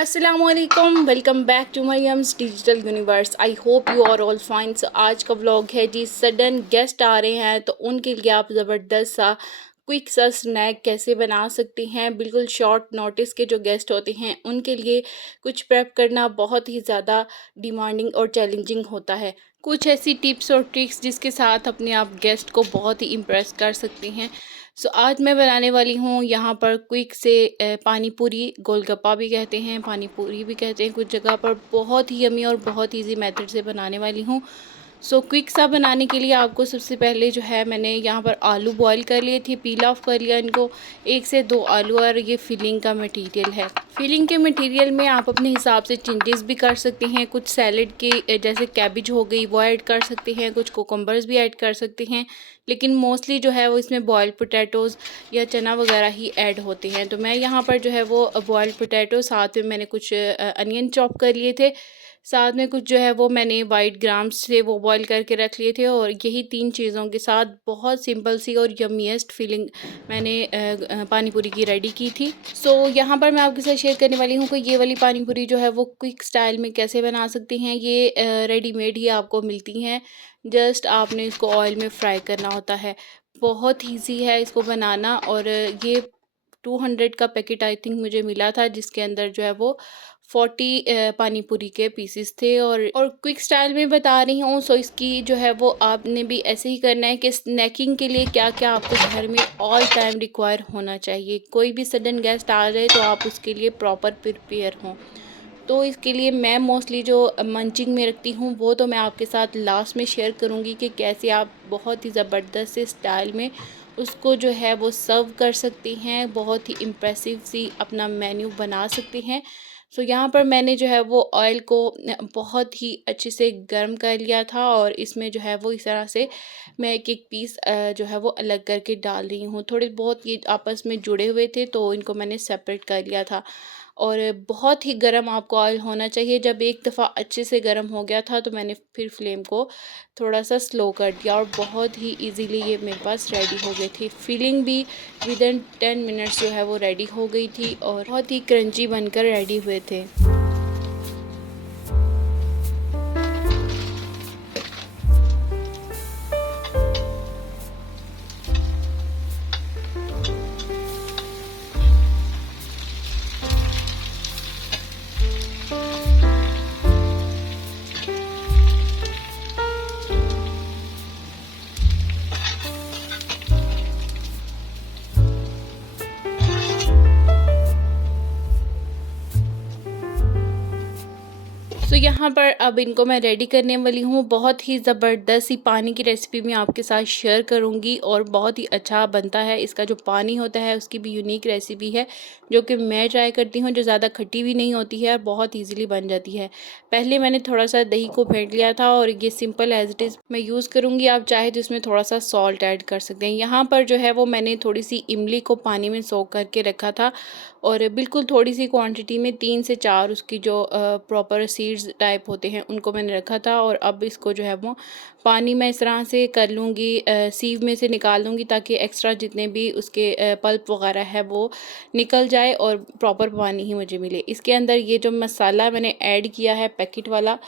असलकुम, welcome back to Mariam's digital universe. I hope you are all fine. So आज का vlog है जी, sudden guest आ रहे हैं तो उनके लिए आप ज़बरदस्त सा क्विक सा स्नैक कैसे बना सकती हैं। बिल्कुल शॉर्ट नोटिस के जो गेस्ट होते हैं उनके लिए कुछ प्रेप करना बहुत ही ज़्यादा डिमांडिंग और चैलेंजिंग होता है। कुछ ऐसी टिप्स और ट्रिक्स जिसके साथ अपने आप गेस्ट को बहुत ही इम्प्रेस कर सकती हैं। सो आज मैं बनाने वाली हूँ यहाँ पर क्विक से पानी पूरी। गोलगप्पा भी कहते हैं, पानी पूरी भी कहते हैं कुछ जगह पर। बहुत ही यमी और बहुत इजी मेथड से बनाने वाली हूँ। सो क्विक सा बनाने के लिए आपको सबसे पहले जो है, मैंने यहाँ पर आलू बॉईल कर लिए थे, पील ऑफ कर लिया इनको, 1 से 2 आलू। और ये फिलिंग का मटेरियल है। फिलिंग के मटेरियल में आप अपने हिसाब से चेंजेस भी कर सकते हैं। कुछ सैलेड के जैसे कैबिज हो गई वो ऐड कर सकते हैं, कुछ कोकम्बर्स भी ऐड कर सकते हैं, लेकिन मोस्टली जो है वो इसमें बॉयल्ड पोटैटोज़ या चना वगैरह ही ऐड होते हैं। तो मैं यहाँ पर जो है वो बॉयल्ड पोटैटो, साथ में मैंने कुछ अनियन चॉप कर लिए थे, साथ में कुछ जो है वो मैंने वाइट ग्राम्स से वो बॉईल करके रख लिए थे। और यही 3 चीज़ों के साथ बहुत सिंपल सी और यम्मीएस्ट फीलिंग मैंने पानी पूरी की रेडी की थी। सो यहाँ पर मैं आपके साथ शेयर करने वाली हूँ कि ये वाली पानी पूरी जो है वो क्विक स्टाइल में कैसे बना सकते हैं। ये रेडीमेड ही आपको मिलती हैं, जस्ट आपने इसको ऑयल में फ्राई करना होता है। बहुत ईजी है इसको बनाना। और ये 200 का पैकेट आई थिंक मुझे मिला था, जिसके अंदर जो है वो 40 पानी पूरी के पीसेस थे। और क्विक स्टाइल में बता रही हूँ। सो इसकी जो है वो आपने भी ऐसे ही करना है कि स्नैकिंग के लिए क्या क्या आपको घर में ऑल टाइम रिक्वायर होना चाहिए। कोई भी सडन गेस्ट आ जाए तो आप उसके लिए प्रॉपर प्रिपेयर हों। तो इसके लिए मैं मोस्टली जो मंचिंग में रखती हूँ वो तो मैं आपके साथ लास्ट में शेयर करूँगी कि कैसे आप बहुत ही ज़बरदस्त से स्टाइल में उसको जो है वो सर्व कर सकती हैं। बहुत ही इम्प्रेसिव सी अपना मेन्यू बना सकती हैं। सो यहाँ पर मैंने जो है वो ऑयल को बहुत ही अच्छे से गर्म कर लिया था, और इसमें जो है वो इस तरह से मैं एक एक पीस जो है वो अलग करके डाल रही हूँ। थोड़े बहुत ये आपस में जुड़े हुए थे तो इनको मैंने सेपरेट कर लिया था। और बहुत ही गर्म आपको ऑयल होना चाहिए। जब एक दफ़ा अच्छे से गर्म हो गया था तो मैंने फिर फ्लेम को थोड़ा सा स्लो कर दिया, और बहुत ही इजीली ये मेरे पास रेडी हो गई थी। फिलिंग भी विदिन 10 मिनट्स जो है वो रेडी हो गई थी, और बहुत ही क्रंची बनकर रेडी हुए थे। सो यहाँ पर अब इनको मैं रेडी करने वाली हूँ। बहुत ही ज़बरदस्त सी पानी की रेसिपी मैं आपके साथ शेयर करूँगी, और बहुत ही अच्छा बनता है। इसका जो पानी होता है उसकी भी यूनिक रेसिपी है जो कि मैं ट्राई करती हूँ, जो ज़्यादा खट्टी भी नहीं होती है और बहुत ईज़िली बन जाती है। पहले मैंने थोड़ा सा दही को फेंट लिया था, और ये सिंपल एज़ इट इज़ मैं यूज़ करूँगी। आप चाहे तो इसमें थोड़ा सा सॉल्ट ऐड कर सकते हैं। यहाँ पर जो है वो मैंने थोड़ी सी इमली को पानी में सोक करके रखा था, और बिल्कुल थोड़ी सी क्वांटिटी में 3 से 4 उसकी जो प्रॉपर सीड्स टाइप होते हैं उनको मैंने रखा था। और अब इसको जो है वो पानी में इस तरह से कर लूँगी, सीव में से निकाल लूँगी, ताकि एक्स्ट्रा जितने भी उसके पल्प वगैरह है वो निकल जाए और प्रॉपर पानी ही मुझे मिले। इसके अंदर ये जो मसाला मैंने ऐड किया है पैकेट वाला,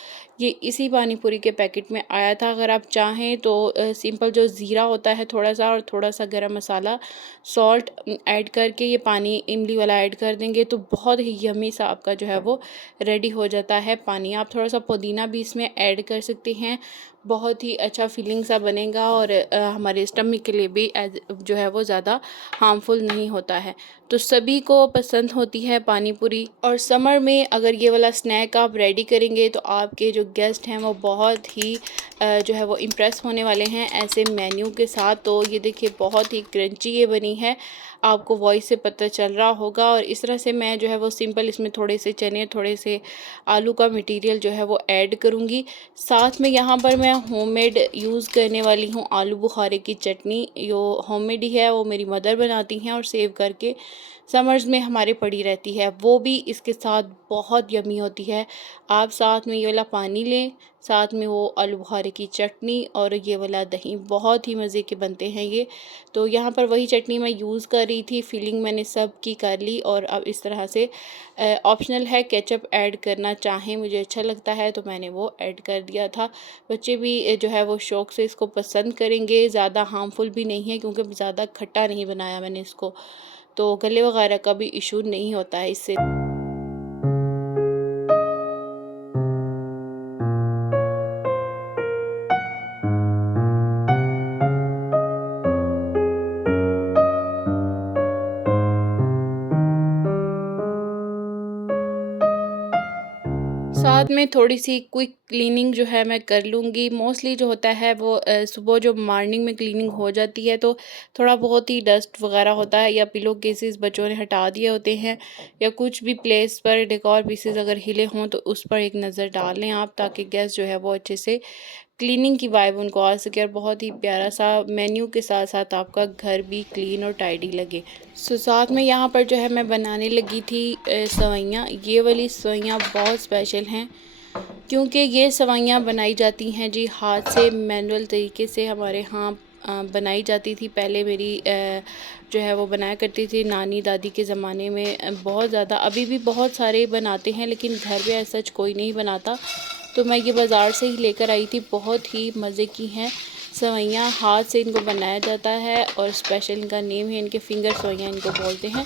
ये इसी पानी पूरी के पैकेट में आया था। अगर आप चाहें तो सिंपल जो ज़ीरा होता है थोड़ा सा, और थोड़ा सा गरम मसाला, सॉल्ट ऐड करके ये पानी इमली वाला ऐड कर देंगे तो बहुत ही यमी सा आपका जो है वो रेडी हो जाता है पानी। आप थोड़ा सा पुदीना भी इसमें ऐड कर सकते हैं, बहुत ही अच्छा फीलिंग सा बनेगा, और हमारे स्टमक के लिए भी जो है वो ज़्यादा हार्मफुल नहीं होता है। तो सभी को पसंद होती है पानी पूरी, और समर में अगर ये वाला स्नैक आप रेडी करेंगे तो आपके जो गेस्ट हैं वो बहुत ही जो है वो इम्प्रेस होने वाले हैं ऐसे मेन्यू के साथ। तो ये देखिए बहुत ही क्रंची ये बनी है, आपको वॉइस से पता चल रहा होगा। और इस तरह से मैं जो है वो सिंपल इसमें थोड़े से चने, थोड़े से आलू का मटेरियल जो है वो ऐड करूँगी। साथ में यहाँ पर मैं होममेड यूज़ करने वाली हूँ आलू बुखारे की चटनी। जो होममेड ही है वो मेरी मदर बनाती हैं, और सेव करके समर्स में हमारे पड़ी रहती है, वो भी इसके साथ बहुत यमी होती है। आप साथ में ये वाला पानी लें, साथ में वो आलू बुखारे की चटनी और ये वाला दही, बहुत ही मज़े के बनते हैं ये। तो यहाँ पर वही चटनी मैं यूज़ कर रही थी, फिलिंग मैंने सब की कर ली और अब इस तरह से ऑप्शनल है, केचप ऐड करना चाहें, मुझे अच्छा लगता है तो मैंने वो ऐड कर दिया था। बच्चे भी जो है वो शौक़ से इसको पसंद करेंगे, ज़्यादा हार्मफुल भी नहीं है क्योंकि ज़्यादा खट्टा नहीं बनाया मैंने इसको, तो गले वगैरह का भी इशू नहीं होता है इससे। साथ में थोड़ी-सी क्विक क्लीनिंग जो है मैं कर लूँगी। मोस्टली जो होता है वो सुबह जो मॉर्निंग में क्लीनिंग हो जाती है तो थोड़ा बहुत ही डस्ट वग़ैरह होता है या पिलो केसेस बच्चों ने हटा दिए होते हैं या कुछ भी प्लेस पर डेकोर पीसेस अगर हिले हों तो उस पर एक नज़र डाल लें आप, ताकि गेस्ट जो है वो अच्छे से क्लीनिंग की वाइब उनको आ सके और बहुत ही प्यारा सा मेन्यू के साथ साथ आपका घर भी क्लीन और टाइडी लगे। सो साथ में यहाँ पर जो है मैं बनाने लगी थी सेवइयाँ। ये वाली सेवइयाँ बहुत स्पेशल हैं क्योंकि ये सेवइयाँ बनाई जाती हैं जी हाथ से, मैनुअल तरीके से हमारे यहाँ बनाई जाती थी। पहले मेरी जो है वो बनाया करती थी नानी दादी के ज़माने में, बहुत ज़्यादा, अभी भी बहुत सारे बनाते हैं लेकिन घर पे ऐसा सच कोई नहीं बनाता। तो मैं ये बाज़ार से ही लेकर आई थी, बहुत ही मज़े की हैं सेवइयाँ, हाथ से इनको बनाया जाता है और स्पेशल इनका नेम है, इनके फिंगर सेवइयाँ इनको बोलते हैं।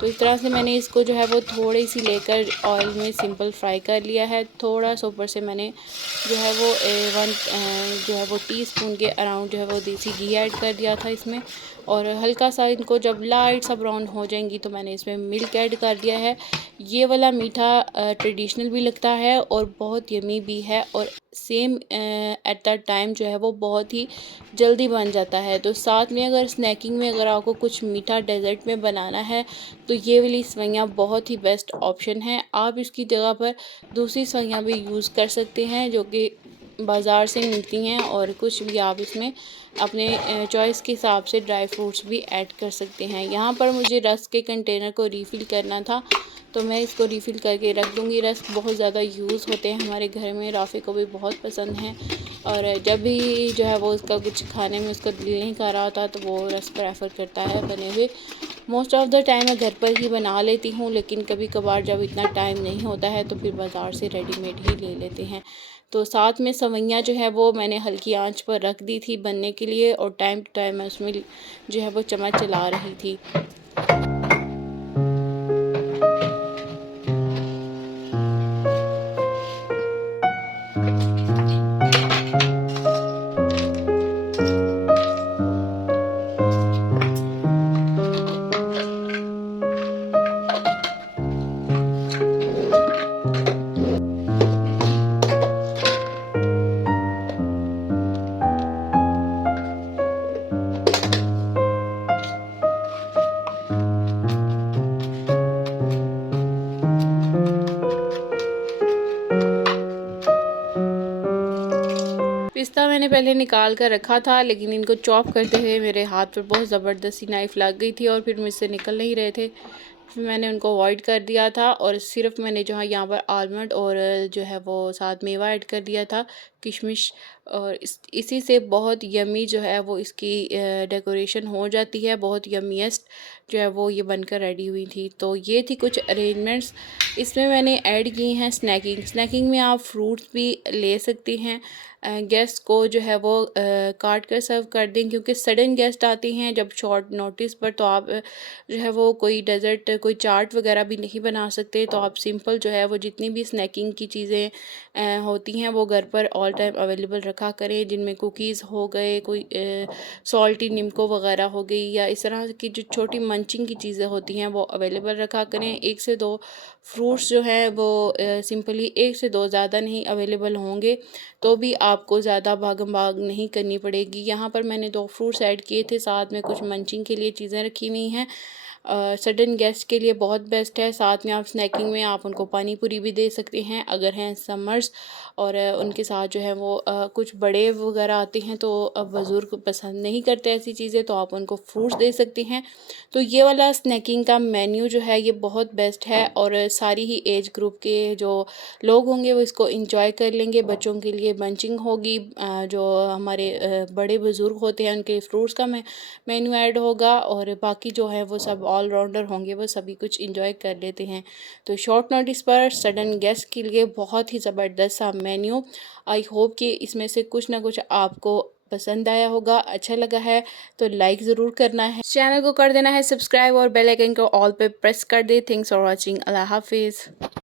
तो इस तरह से मैंने इसको जो है वो थोड़ी सी लेकर ऑयल में सिंपल फ्राई कर लिया है। थोड़ा सा ऊपर से मैंने जो है वो जो है वो टीस्पून के अराउंड जो है वो देसी घी ऐड कर दिया था इसमें, और हल्का सा इनको जब लाइट सा ब्राउन हो जाएंगी तो मैंने इसमें मिल्क ऐड कर दिया है। ये वाला मीठा ट्रेडिशनल भी लगता है और बहुत यमी भी है और सेम एट द टाइम जो है वो बहुत ही जल्दी बन जाता है। तो साथ में अगर स्नैकिंग में अगर आपको कुछ मीठा डेज़र्ट में बनाना है तो ये वाली सेवइयाँ बहुत ही बेस्ट ऑप्शन है। आप इसकी जगह पर दूसरी सेवइयाँ भी यूज़ कर सकते हैं जो कि बाज़ार से मिलती हैं, और कुछ भी आप इसमें अपने चॉइस के हिसाब से ड्राई फ्रूट्स भी ऐड कर सकते हैं। यहाँ पर मुझे रस्क के कंटेनर को रीफ़िल करना था तो मैं इसको रीफ़िल करके रख दूँगी। रस्क बहुत ज़्यादा यूज़ होते हैं हमारे घर में, राफ़ी को भी बहुत पसंद हैं और जब भी जो है वो उसका कुछ खाने में उसका दिल नहीं कर रहा होता तो वो रस्क प्रेफ़र करता है बने हुए। मोस्ट ऑफ़ द टाइम मैं घर पर ही बना लेती हूँ, लेकिन कभी कभार जब इतना टाइम नहीं होता है तो फिर बाज़ार से रेडीमेड ही ले लेते हैं। तो साथ में सेवइयाँ जो है वो मैंने हल्की आंच पर रख दी थी बनने के लिए और टाइम टू टाइम मैं उसमें जो है वो चम्मच चला रही थी। पिस्ता मैंने पहले निकाल कर रखा था लेकिन इनको चॉप करते हुए मेरे हाथ पर बहुत ज़बरदस्ती नाइफ़ लग गई थी और फिर मुझसे निकल नहीं रहे थे। फिर मैंने उनको अवॉइड कर दिया था और सिर्फ मैंने जो है यहाँ पर आलमंड और जो है वो साथ मेवा ऐड कर दिया था, किशमिश, और इसी से बहुत यमी जो है वो इसकी डेकोरेशन हो जाती है, बहुत यमीएस्ट जो है वो ये बनकर रेडी हुई थी। तो ये थी कुछ अरेंजमेंट्स। इसमें मैंने ऐड की हैं स्नैकिंग। स्नैकिंग में आप फ्रूट्स भी ले सकते हैं। गेस्ट को जो है वो काट कर सर्व कर दें, क्योंकि सडन गेस्ट आते हैं जब शॉर्ट नोटिस पर, तो आप जो है वो कोई डेज़र्ट कोई चाट वगैरह भी नहीं बना सकते। तो आप सिंपल जो है वो जितनी भी स्नैकिंग की चीज़ें होती हैं वो घर पर ऑल टाइम अवेलेबल रखा करें, जिनमें कुकीज़ हो गए, कोई सॉल्टी निम्को वगैरह हो गई, या इस तरह की जो छोटी मंचिंग की चीज़ें होती हैं वो अवेलेबल रखा करें। 1 से 2 फ्रूट्स जो हैं वो सिंपली 1 से 2, ज़्यादा नहीं अवेलेबल होंगे तो भी आपको ज़्यादा भागम-भाग नहीं करनी पड़ेगी। यहाँ पर मैंने 2 फ्रूट्स ऐड किए थे, साथ में कुछ मंचिंग के लिए चीज़ें रखी हुई हैं सडन गेस्ट के लिए बहुत बेस्ट है। साथ में आप स्नैकिंग में आप उनको पानी पूरी भी दे सकते हैं अगर हैं समर्स, और उनके साथ जो है वो कुछ बड़े वगैरह आते हैं तो बुज़ुर्ग पसंद नहीं करते ऐसी चीज़ें, तो आप उनको फ्रूट्स दे सकते हैं। तो ये वाला स्नैकिंग का मेन्यू जो है ये बहुत बेस्ट है, और सारी ही एज ग्रुप के जो लोग होंगे वो इसको इंजॉय कर लेंगे। बच्चों के लिए बंचिंग होगी, जो हमारे बड़े बुज़ुर्ग होते हैं उनके फ्रूट्स का मेन्यू ऐड होगा, और बाकी जो है वो सब ऑलराउंडर होंगे, वो सभी कुछ इंजॉय कर लेते हैं। तो शॉर्ट नोटिस पर सडन गेस्ट के लिए बहुत ही ज़बरदस्त सा मेन्यू। आई होप कि इसमें से कुछ ना कुछ आपको पसंद आया होगा, अच्छा लगा है तो लाइक ज़रूर करना है, चैनल को कर देना है सब्सक्राइब और बेल आइकन को ऑल पे प्रेस कर दे। Thanks for watching. अल्लाह हाफिज़।